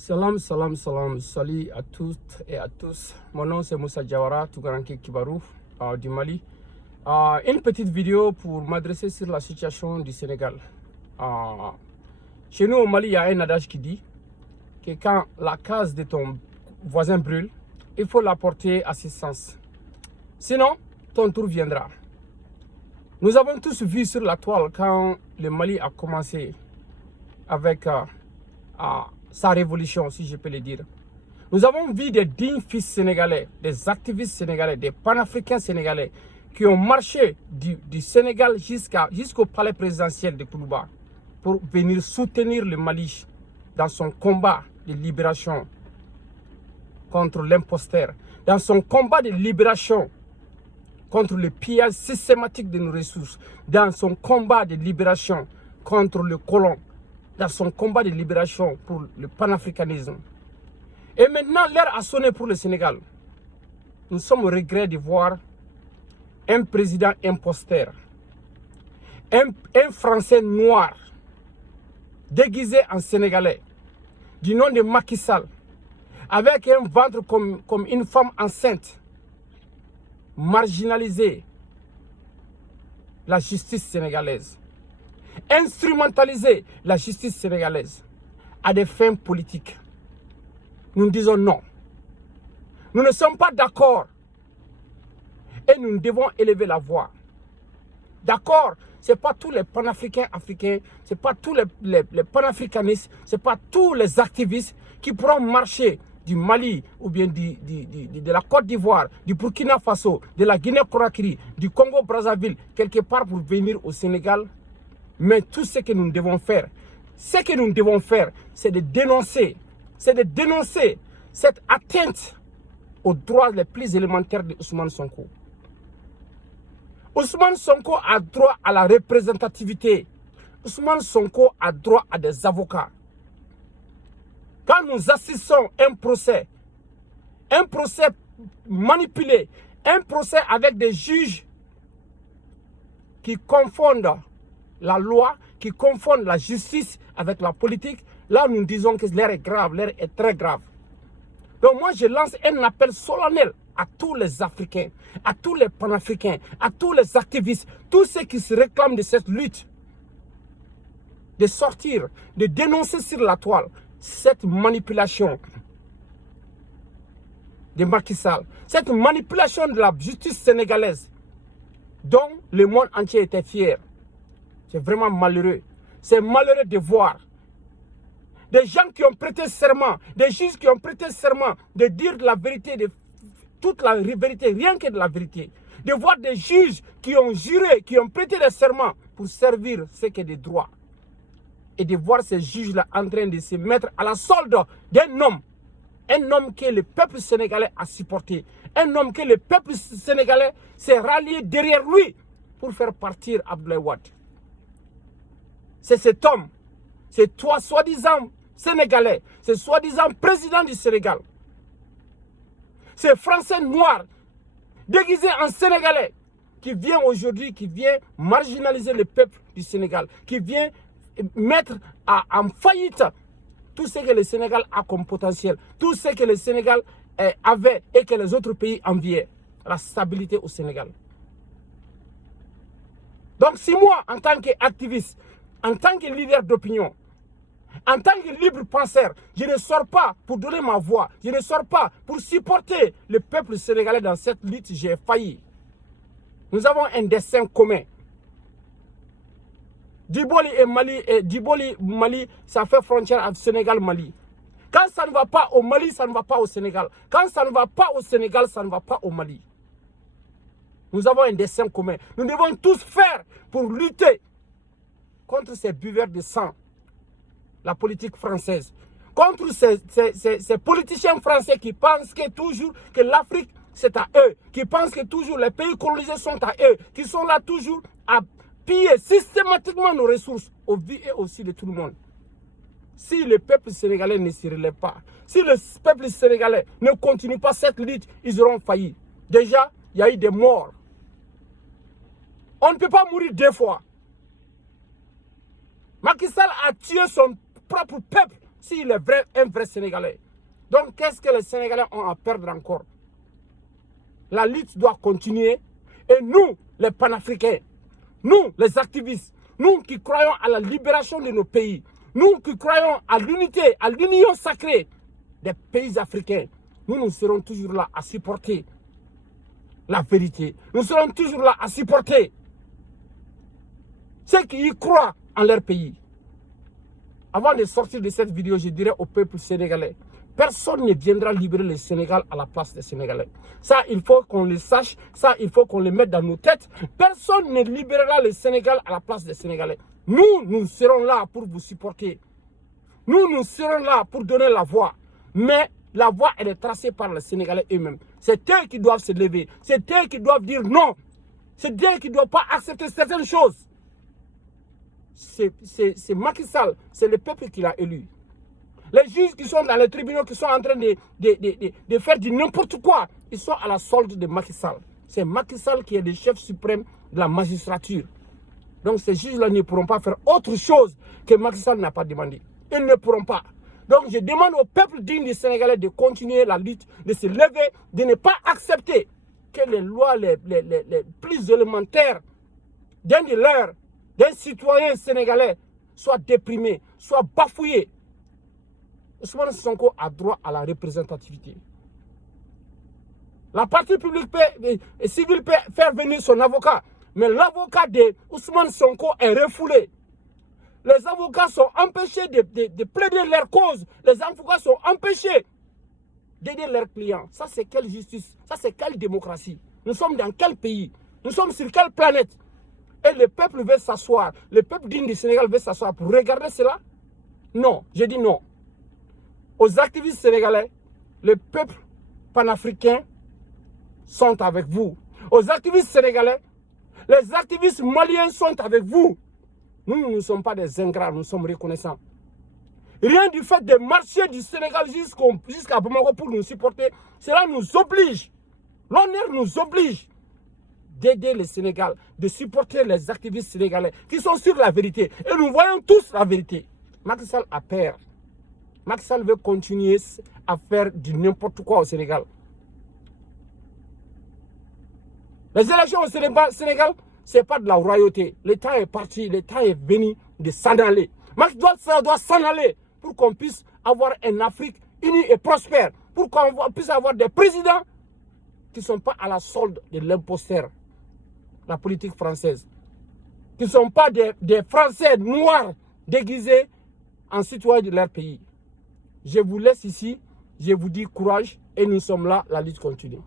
Salam, salam, salam. Salut à toutes et à tous. Mon nom c'est Moussa Diawara, Tougaranke Kibarou du Mali. Une petite vidéo pour m'adresser sur la situation du Sénégal. Chez nous au Mali, il y a un adage qui dit que quand la case de ton voisin brûle, il faut l'apporter assistance. Sinon, ton tour viendra. Nous avons tous vu sur la toile quand le Mali a commencé avec sa révolution, si je peux le dire. Nous avons vu des dignes fils sénégalais, des activistes sénégalais, des panafricains sénégalais qui ont marché du Sénégal jusqu'au palais présidentiel de Koulouba pour venir soutenir le Mali dans son combat de libération contre l'imposteur, dans son combat de libération contre le pillage systématique de nos ressources, dans son combat de libération contre le colon, dans son combat de libération pour le panafricanisme. Et maintenant, l'heure a sonné pour le Sénégal. Nous sommes au regret de voir un président imposteur, un Français noir, déguisé en Sénégalais, du nom de Macky Sall, avec un ventre comme une femme enceinte, marginaliser la justice sénégalaise, instrumentaliser la justice sénégalaise à des fins politiques. Nous disons non. Nous ne sommes pas d'accord et nous devons élever la voix. D'accord, ce n'est pas tous les panafricains africains, ce n'est pas tous les panafricanistes, ce n'est pas tous les activistes qui pourront marcher du Mali ou bien de la Côte d'Ivoire, du Burkina Faso, de la Guinée-Conakry, du Congo-Brazzaville, quelque part pour venir au Sénégal. Mais tout ce que nous devons faire, c'est de dénoncer, cette atteinte aux droits les plus élémentaires de Ousmane Sonko. Ousmane Sonko a droit à la représentativité. Ousmane Sonko a droit à des avocats. Quand nous assistons à un procès manipulé, un procès avec des juges qui confondent la loi, qui confondent la justice avec la politique, là nous disons que l'heure est grave, l'heure est très grave. Donc moi je lance un appel solennel à tous les Africains, à tous les panafricains, à tous les activistes, tous ceux qui se réclament de cette lutte, de sortir, de dénoncer sur la toile cette manipulation de Macky Sall, cette manipulation de la justice sénégalaise dont le monde entier était fier. C'est vraiment malheureux. C'est malheureux de voir des gens qui ont prêté serment, des juges qui ont prêté serment de dire de la vérité, de toute la vérité, rien que de la vérité. De voir des juges qui ont juré, qui ont prêté des serments pour servir ce qui est des droits. Et de voir ces juges-là en train de se mettre à la solde d'un homme. Un homme que le peuple sénégalais a supporté. Un homme que le peuple sénégalais s'est rallié derrière lui pour faire partir Abdoulaye Wade. C'est cet homme, c'est toi soi-disant sénégalais, c'est soi-disant président du Sénégal. C'est Français noir, déguisé en sénégalais, qui vient aujourd'hui, qui vient marginaliser le peuple du Sénégal, qui vient mettre en faillite tout ce que le Sénégal a comme potentiel, tout ce que le Sénégal avait et que les autres pays enviaient, la stabilité au Sénégal. Donc si moi, en tant qu'activiste, en tant que leader d'opinion, en tant que libre penseur, je ne sors pas pour donner ma voix, je ne sors pas pour supporter le peuple sénégalais dans cette lutte, j'ai failli. Nous avons un destin commun. Djibouti et Mali, ça fait frontière avec Sénégal-Mali. Quand ça ne va pas au Mali, ça ne va pas au Sénégal. Quand ça ne va pas au Sénégal, ça ne va pas au Mali. Nous avons un destin commun. Nous devons tous faire pour lutter contre ces buveurs de sang, la politique française, contre ces politiciens français qui pensent que toujours que l'Afrique c'est à eux, qui pensent que toujours les pays colonisés sont à eux, qui sont là toujours à piller systématiquement nos ressources aux vies et aussi de tout le monde. Si le peuple sénégalais ne se relève pas, si le peuple sénégalais ne continue pas cette lutte, ils auront failli. Déjà, il y a eu des morts. On ne peut pas mourir deux fois. Macky Sall a tué son propre peuple s'il est vrai, un vrai Sénégalais. Donc, qu'est-ce que les Sénégalais ont à perdre encore? La lutte doit continuer. Et nous, les panafricains, nous, les activistes, nous qui croyons à la libération de nos pays, nous qui croyons à l'unité, à l'union sacrée des pays africains, nous serons toujours là à supporter la vérité. Nous serons toujours là à supporter ceux qui y croient en leur pays. Avant de sortir de cette vidéo, je dirais au peuple sénégalais, personne ne viendra libérer le Sénégal à la place des Sénégalais. Ça, il faut qu'on le sache. Ça, il faut qu'on le mette dans nos têtes. Personne ne libérera le Sénégal à la place des Sénégalais. Nous serons là pour vous supporter. Nous serons là pour donner la voix. Mais la voix, elle est tracée par les Sénégalais eux-mêmes. C'est eux qui doivent se lever. C'est eux qui doivent dire non. C'est eux qui ne doivent pas accepter certaines choses. C'est Macky Sall, c'est le peuple qui l'a élu. Les juges qui sont dans les tribunaux, qui sont en train de faire du n'importe quoi, ils sont à la solde de Macky Sall. C'est Macky Sall qui est le chef suprême de la magistrature. Donc ces juges-là ne pourront pas faire autre chose que Macky Sall n'a pas demandé. Ils ne pourront pas. Donc je demande au peuple digne du Sénégalais de continuer la lutte, de se lever, de ne pas accepter que les lois les plus élémentaires d'un de leurs, d'un citoyen sénégalais soient déprimées, soient bafouillées. Ousmane Sonko a droit à la représentativité. La partie publique et civile peut faire venir son avocat, mais l'avocat de Ousmane Sonko est refoulé. Les avocats sont empêchés de plaider leur cause. Les avocats sont empêchés d'aider leurs clients. Ça, c'est quelle justice? Ça, c'est quelle démocratie? Nous sommes dans quel pays? Nous sommes sur quelle planète? Et le peuple veut s'asseoir. Le peuple digne du Sénégal veut s'asseoir pour regarder cela? Non, je dis non. Aux activistes sénégalais, le peuple panafricain sont avec vous. Aux activistes sénégalais, les activistes maliens sont avec vous. Nous ne sommes pas des ingrats, nous sommes reconnaissants. Rien du fait de marcher du Sénégal jusqu'à Bamako pour nous supporter, cela nous oblige. L'honneur nous oblige d'aider le Sénégal, de supporter les activistes sénégalais qui sont sur la vérité. Et nous voyons tous la vérité. Macky Sall a peur. Macky Sall veut continuer à faire du n'importe quoi au Sénégal. Les élections au Sénégal, ce n'est pas de la royauté. Le temps est parti, le temps est venu de s'en aller. Macky Sall doit s'en aller pour qu'on puisse avoir une Afrique unie et prospère. Pour qu'on puisse avoir des présidents qui ne sont pas à la solde de l'imposteur, la politique française. Qui ne sont pas des Français noirs déguisés en citoyens de leur pays. Je vous laisse ici, je vous dis courage et nous sommes là, la lutte continue.